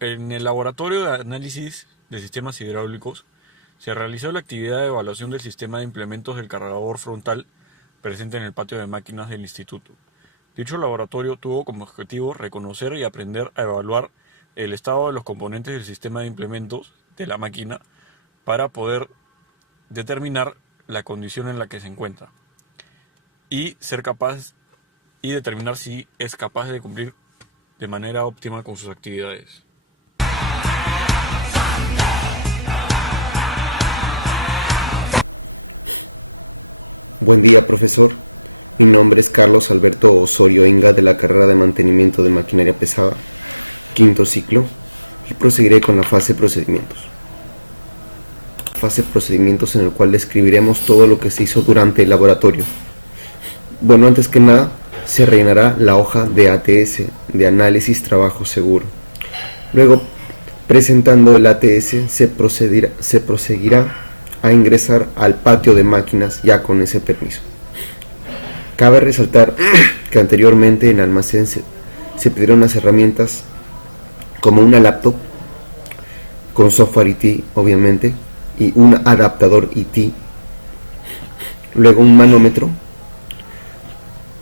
En el laboratorio de análisis de sistemas hidráulicos se realizó la actividad de evaluación del sistema de implementos del cargador frontal presente en el patio de máquinas del instituto. Dicho laboratorio tuvo como objetivo reconocer y aprender a evaluar el estado de los componentes del sistema de implementos de la máquina para poder determinar la condición en la que se encuentra y determinar si es capaz de cumplir de manera óptima con sus actividades. Buen día, profesor. Mi nombre es Carlos Alberto Osorio Inga, de la carrera de mantenimiento de maquinaria pesada, quinto ciclo, y proseguiré con la fase procedimientos. Fase procedimientos en el cual describiremos todo lo que se hizo durante el laboratorio. Bueno, antes que nada, se rellenará la hoja de ATS, de análisis trabajo seguro. Luego, presentando el ATS, se proseguirá a ingresar al patio de máquinas ya con ese permiso. Cabe resaltar que anteriormente en el almacén se pidieron las herramientas como una laptop con software IT, obviamente, y un adaptador IT, luego un manómetro,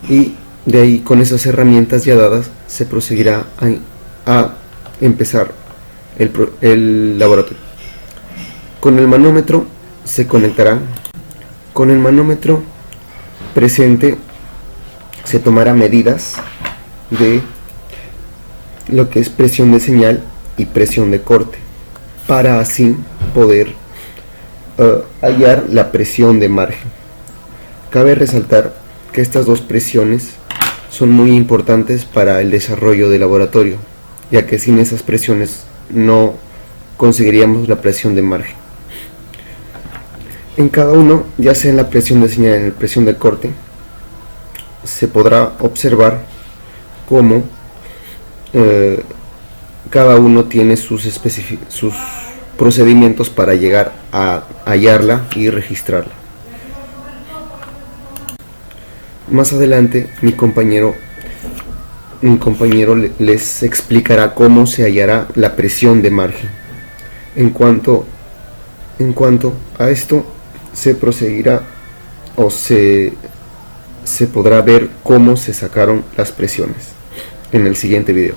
y de ahí, con esas herramientas ya dadas, se proseguirá a empezar el laboratorio. Con el manómetro se conectará. Con el manómetro presente se tomará medidas de lo que es presión de señal y presión de corte, para así poder hallar la presión de margen. Cabe resaltar que estas dos presiones son muy importantes para el desarrollo del laboratorio, ya que sin esas presiones no conseguiríamos la presión de margen. En cada uno, ya sea en la presión de señal y en la presión de corte, se podrá observar cómo cada uno tiene sus procedimientos para llegar a hallarla y registrarla. Más adelante, mi compañero les explicará cómo se hallará la presión de margen. En cuanto a esto, se proseguirá o se podrá ver cómo se sacaron las presiones en el siguiente video.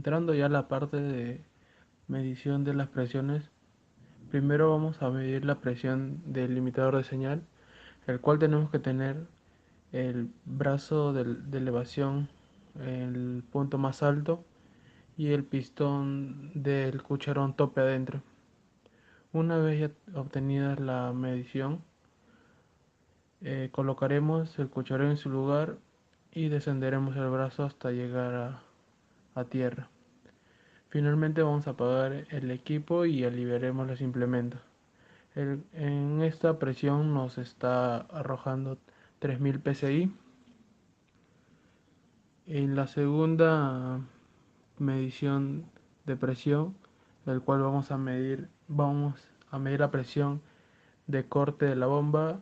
Entrando ya a la parte de medición de las presiones, primero vamos a medir la presión del limitador de señal, el cual tenemos que tener el brazo de elevación, el punto más alto y el pistón del cucharón tope adentro. Una vez ya obtenida la medición, colocaremos el cucharón en su lugar y descenderemos el brazo hasta llegar a tierra. Finalmente vamos a apagar el equipo y aliviaremos los implementos. En esta presión nos está arrojando 3000 psi. En la segunda medición de presión, el cual vamos a medir la presión de corte de la bomba,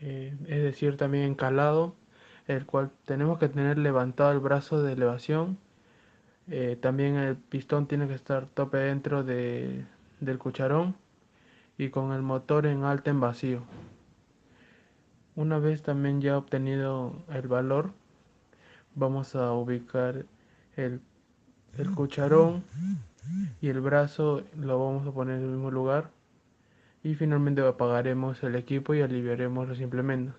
es decir, también encalado, el cual tenemos que tener levantado el brazo de elevación. También el pistón tiene que estar tope dentro del cucharón y con el motor en alta en vacío. Una vez también ya obtenido el valor, vamos a ubicar el, el cucharón y el brazo, lo vamos a poner en el mismo lugar y finalmente apagaremos el equipo y aliviaremos los implementos.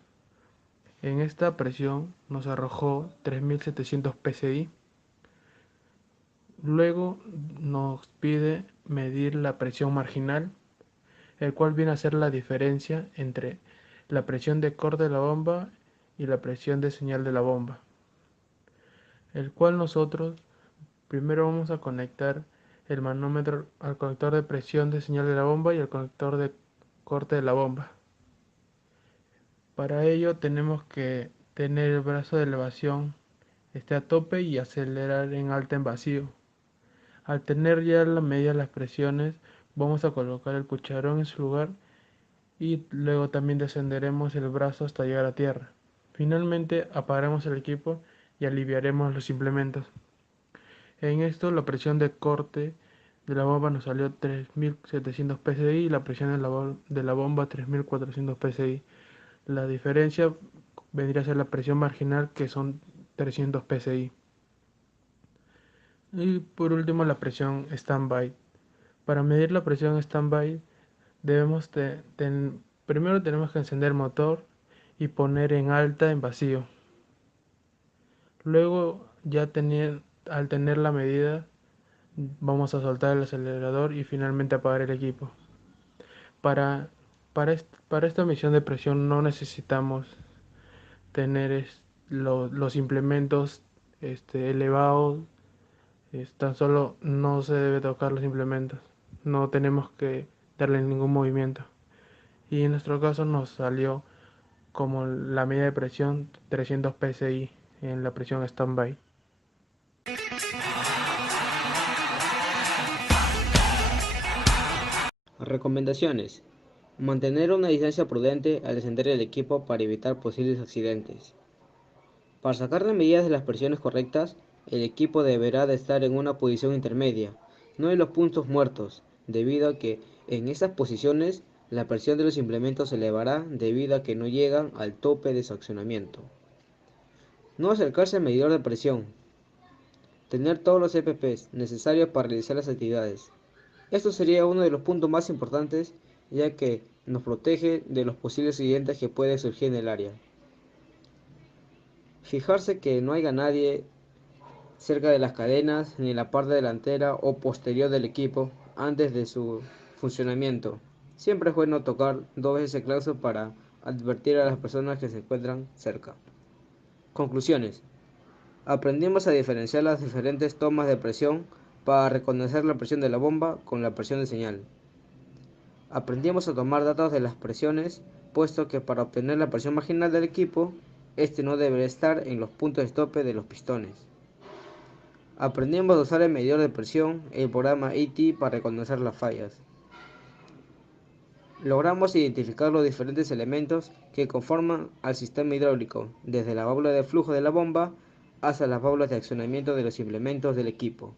En esta presión nos arrojó 3700 psi. Luego nos pide medir la presión marginal, el cual viene a ser la diferencia entre la presión de corte de la bomba y la presión de señal de la bomba, el cual nosotros primero vamos a conectar el manómetro al conector de presión de señal de la bomba y al conector de corte de la bomba. Para ello tenemos que tener el brazo de elevación esté a tope y acelerar en alta en vacío. Al tener ya la medida de las presiones, vamos a colocar el cucharón en su lugar y luego también descenderemos el brazo hasta llegar a tierra. Finalmente apagaremos el equipo y aliviaremos los implementos. En esto la presión de corte de la bomba nos salió 3700 psi y la presión de la bomba 3400 psi. La diferencia vendría a ser la presión marginal, que son 300 psi. Y por último la presión standby. Para medir la presión standby debemos primero tenemos que encender el motor y poner en alta en vacío. Luego al tener la medida vamos a soltar el acelerador y finalmente apagar el equipo. Para, para esta medición de presión no necesitamos tener los implementos elevados. Tan solo no se debe tocar los implementos, no tenemos que darle ningún movimiento. Y en nuestro caso nos salió como la medida de presión 300 psi en la presión standby. Recomendaciones. Mantener una distancia prudente al encender el equipo para evitar posibles accidentes. Para sacar las medidas de las presiones correctas, el equipo deberá de estar en una posición intermedia, no en los puntos muertos, debido a que en estas posiciones la presión de los implementos se elevará debido a que no llegan al tope de su accionamiento. No acercarse al medidor de presión. Tener todos los EPPs necesarios para realizar las actividades. Esto sería uno de los puntos más importantes, ya que nos protege de los posibles accidentes que pueden surgir en el área. Fijarse que no haya nadie cerca de las cadenas ni en la parte delantera o posterior del equipo antes de su funcionamiento. Siempre es bueno tocar 2 veces el claxon para advertir a las personas que se encuentran cerca. Conclusiones. Aprendimos a diferenciar las diferentes tomas de presión para reconocer la presión de la bomba con la presión de señal. Aprendimos a tomar datos de las presiones, puesto que para obtener la presión marginal del equipo, este no debe estar en los puntos de tope de los pistones. Aprendimos a usar el medidor de presión y el programa ET para reconocer las fallas. Logramos identificar los diferentes elementos que conforman al sistema hidráulico, desde la válvula de flujo de la bomba hasta las válvulas de accionamiento de los implementos del equipo.